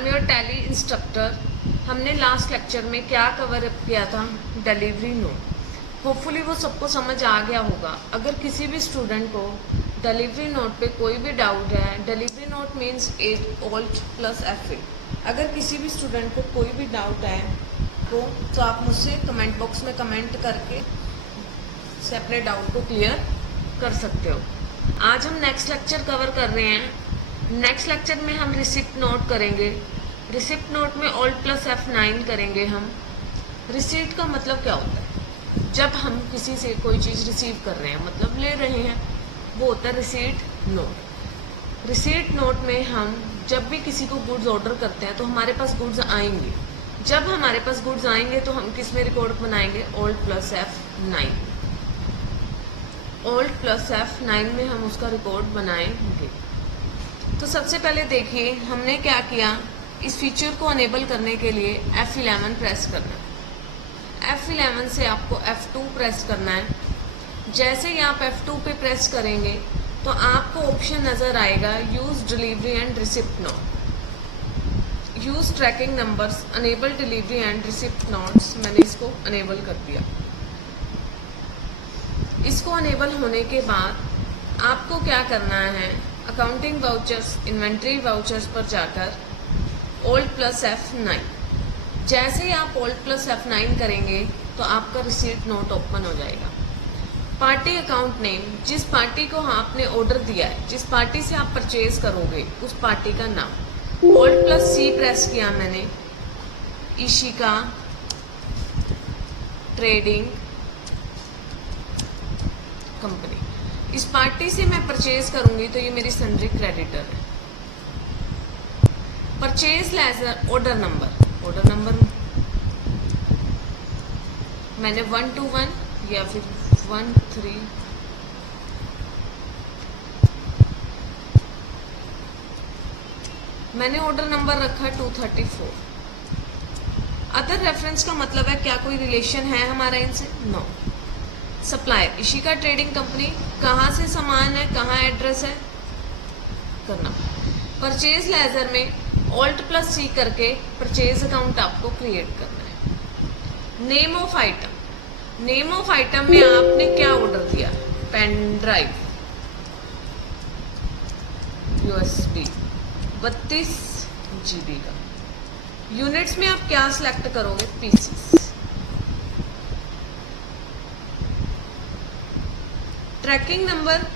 Am your tally instructor. हमने last lecture में क्या कवर अप किया था? Delivery note. होपफुली वो सबको समझ आ गया होगा। अगर किसी भी स्टूडेंट को डिलीवरी नोट पे कोई भी डाउट है, delivery note means Alt + F8। अगर किसी भी स्टूडेंट को कोई भी डाउट है तो आप मुझसे कमेंट बॉक्स में कमेंट करके से अपने डाउट को क्लियर कर सकते हो। आज हम नेक्स्ट लेक्चर कवर कर रहे हैं। नेक्स्ट लेक्चर में हम रिसिप्ट नोट करेंगे। रिसिप्ट नोट में Alt + F9 करेंगे हम। रिसीट का मतलब क्या होता है? जब हम किसी से कोई चीज़ रिसीव कर रहे हैं, मतलब ले रहे हैं, वो होता है रिसीट नोट। रिसीट नोट में हम जब भी किसी को गुड्स ऑर्डर करते हैं तो हमारे पास गुड्स आएंगे। जब हमारे पास गुड्स आएंगे तो हम किस में रिकॉर्ड बनाएंगे? Alt + F9। Alt + F9 में हम उसका रिकॉर्ड बनाएंगे। तो सबसे पहले देखिए हमने क्या किया। इस फीचर को अनेबल करने के लिए F11 प्रेस करना है। F11 से आपको F2 प्रेस करना है। जैसे ही आप F2 पे प्रेस करेंगे तो आपको ऑप्शन नज़र आएगा use delivery and receipt note, use tracking numbers, enable delivery and receipt notes. मैंने इसको अनेबल कर दिया। इसको अनेबल होने के बाद आपको क्या करना है? अकाउंटिंग वाउचर्स, इन्वेंट्री वाउचर्स पर जाकर Alt + F9। जैसे ही आप Alt + F9 करेंगे तो आपका रिसीट नोट ओपन हो जाएगा। पार्टी अकाउंट नेम, जिस पार्टी को आपने ऑर्डर दिया है, जिस पार्टी से आप परचेज करोगे, उस पार्टी का नाम। Alt + C प्रेस किया मैंने। Ishika trading company. इस पार्टी से मैं परचेज करूंगी तो ये मेरी सन्ड्री क्रेडिटर है। परचेज लेजर ऑर्डर नंबर मैंने 121 या फिर 13 मैंने ऑर्डर नंबर रखा 234। अदर रेफरेंस का मतलब है क्या कोई रिलेशन है हमारा इनसे? No. Supplier Ishika trading company, कहाँ से सामान है, कहाँ एड्रेस है, करना। परचेज लेजर में Alt + C करके परचेज अकाउंट आपको क्रिएट करना है। Name of item, name of item में आपने क्या ऑर्डर दिया? पेन ड्राइव USB 32 GB का। यूनिट्स में आप क्या सिलेक्ट करोगे? पीसेस। ट्रैकिंग नंबर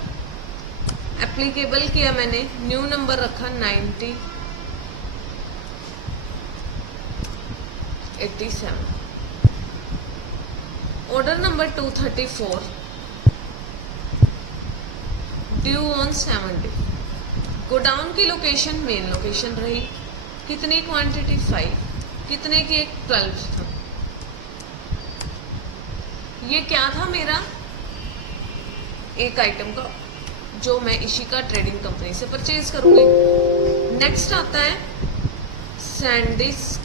एप्लीकेबल किया मैंने, न्यू नंबर रखा 9087। Order number 234, due on 7 day. Godown की लोकेशन मेन लोकेशन रही। कितनी क्वांटिटी? 5। कितने की? एक 12 था। ये क्या था मेरा? एक आइटम का जो मैं इशिका ट्रेडिंग कंपनी से परचेज करूंगी। नेक्स्ट आता है सैंडिस्क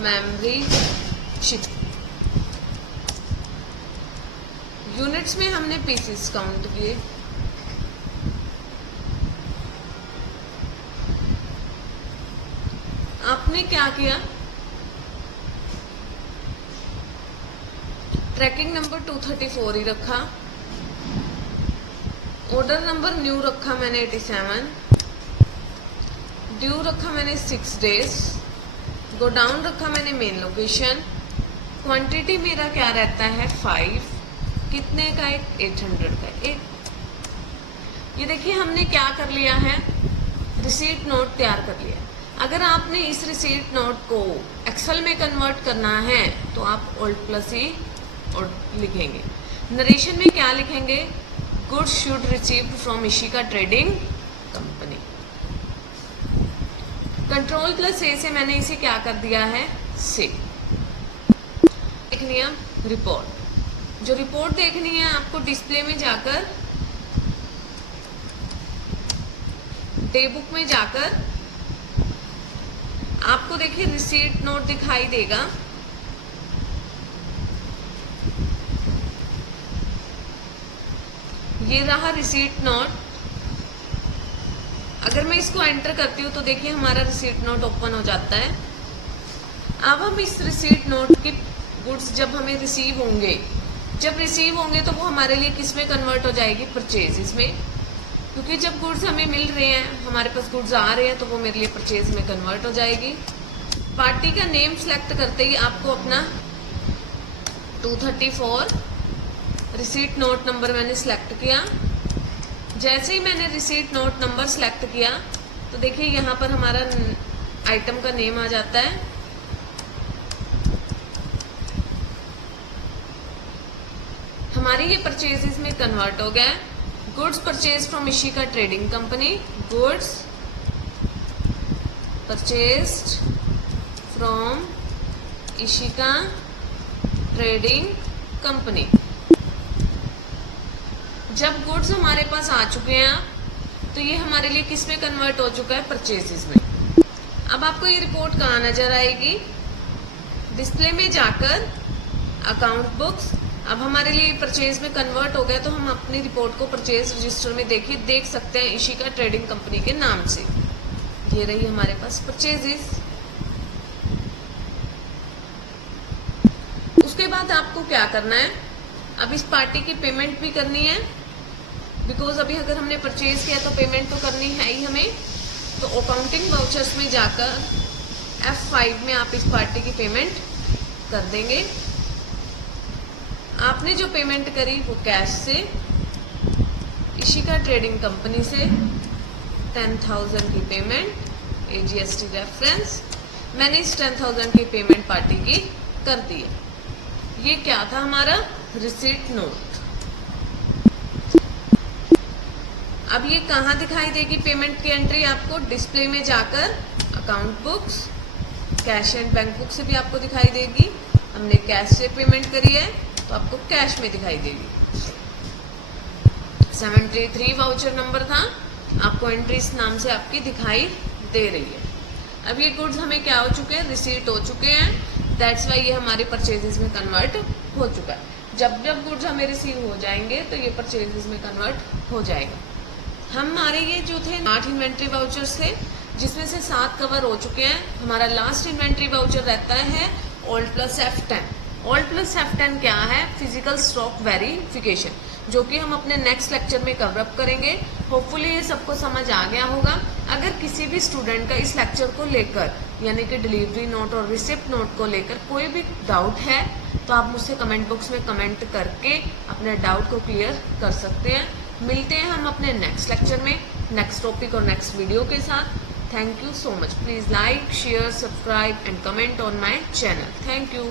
मेमोरी चिप। यूनिट्स में हमने पीसेस काउंट किए। आपने क्या किया? ट्रैकिंग नंबर 234 ही रखा। ऑर्डर नंबर न्यू रखा मैंने 87। ड्यू रखा मैंने 6 डेज। गोडाउन रखा मैंने मेन लोकेशन। क्वांटिटी मेरा क्या रहता है? 5। कितने का? एक 800 का एक। ये देखिए हमने क्या कर लिया है? रिसीट नोट तैयार कर लिया। अगर आपने इस रिसीट नोट को एक्सेल में कन्वर्ट करना है तो आप Alt + C और लिखेंगे। नरेशन में क्या लिखेंगे? Goods should received from Ishika trading company. Ctrl + A से मैंने इसे क्या कर दिया है? सेव। देखनी है रिपोर्ट। जो रिपोर्ट देखनी है आपको डिस्प्ले में जाकर, डे बुक में जाकर आपको देखिए रिसीट नोट दिखाई देगा। ये रहा रिसीट नोट। अगर मैं इसको एंटर करती हूँ तो देखिए हमारा रिसीट नोट ओपन हो जाता है। अब हम इस रिसीट नोट की गुड्स जब हमें रिसीव होंगे, तो वो हमारे लिए किस में कन्वर्ट हो जाएगी, परचेज में। क्योंकि जब गुड्स हमें मिल रहे हैं, हमारे पास गुड्स आ रहे हैं, तो वो मेरे लिए परचेज में कन्वर्ट हो जाएगी। पार्टी का नेम सेलेक्ट करते ही आपको अपना 234 रिसीट नोट नंबर मैंने सेलेक्ट किया। जैसे ही मैंने रिसीट नोट नंबर सेलेक्ट किया तो देखिए यहाँ पर हमारा आइटम का नेम आ जाता है। हमारी ये परचेजेस में कन्वर्ट हो गया है। Goods purchase from Ishika trading company, goods purchased from Ishika trading company. जब गुड्स हमारे पास आ चुके हैं तो ये हमारे लिए किस में कन्वर्ट हो चुका है, परचेजेस में। अब आपको ये रिपोर्ट कहाँ नजर आएगी, डिस्प्ले में जाकर अकाउंट बुक्स। अब हमारे लिए परचेज में कन्वर्ट हो गया तो हम अपनी रिपोर्ट को परचेज रजिस्टर में देखिए देख सकते हैं इशिका ट्रेडिंग कंपनी के नाम से। ये रही हमारे पास परचेजेस। उसके बाद आपको क्या करना है, अब इस पार्टी की पेमेंट भी करनी है। बिकॉज अभी अगर हमने परचेज किया तो पेमेंट तो करनी है ही हमें। तो अकाउंटिंग वाउचर्स में जाकर F5 में आप इस पार्टी की पेमेंट कर देंगे। आपने जो पेमेंट करी वो कैश से, इशिका ट्रेडिंग कंपनी से 10,000 की पेमेंट, AGST रेफरेंस। मैंने इस 10,000 की पेमेंट पार्टी की कर दी है। ये क्या था, हमारा रिसीट नोट। अब ये कहाँ दिखाई देगी पेमेंट की एंट्री, आपको डिस्प्ले में जाकर account books, cash and bank book से भी आपको दिखाई देगी। हमने कैश से पेमेंट करी है तो आपको कैश में दिखाई देगी। 733 वाउचर नंबर था, आपको एंट्री इस नाम से आपकी दिखाई दे रही है। अब ये गुड्स हमें क्या हो चुके हैं, रिसीट हो चुके हैं। दैट्स वाई ये हमारे परचेजेस में कन्वर्ट हो चुका है। जब जब गुड्स हमें रिसीव हो जाएंगे तो ये परचेजेस में कन्वर्ट हो जाएगा। हमारे ये जो थे 8 इन्वेंट्री वाउचर्स थे, जिसमें से 7 कवर हो चुके हैं। हमारा लास्ट इन्वेंट्री वाउचर रहता है Alt + F10। Alt + F10 क्या है, फिजिकल स्टॉक वेरिफिकेशन, जो कि हम अपने नेक्स्ट लेक्चर में कवर अप करेंगे। होपफुली ये सबको समझ आ गया होगा। अगर किसी भी स्टूडेंट का इस लेक्चर को लेकर, यानी कि डिलीवरी नोट और रिसिप्ट नोट को लेकर कोई भी डाउट है तो आप मुझसे कमेंट बॉक्स में कमेंट करके अपने डाउट को क्लियर कर सकते हैं। मिलते हैं हम अपने नेक्स्ट लेक्चर में, नेक्स्ट टॉपिक और नेक्स्ट वीडियो के साथ। Thank you so much. Please like, share, subscribe and comment on my channel. Thank you.